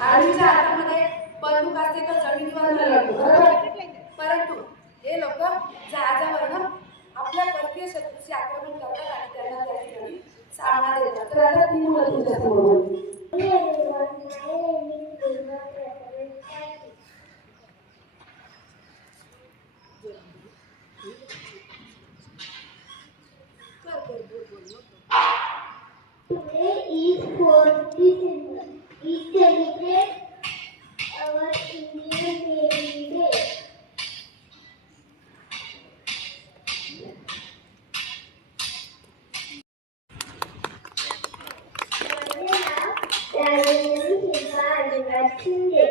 आर्मीच्या हातामध्ये बंदूक असते तर जमिनीवर न लढतो, बरोबर? परंतु हे लोक जहाजावरनं आपल्या परकीय शत्रूचे आक्रमण करतात आणि त्यांना त्या ठिकाणी सामना देतात. तर आता ती मुलं तुमच्यासमोर बोलतील. Today is 4th December. We celebrate our Indian Navy Day. माझे नाव राजेश्वरी शिल्पा अजिबात शिंदे.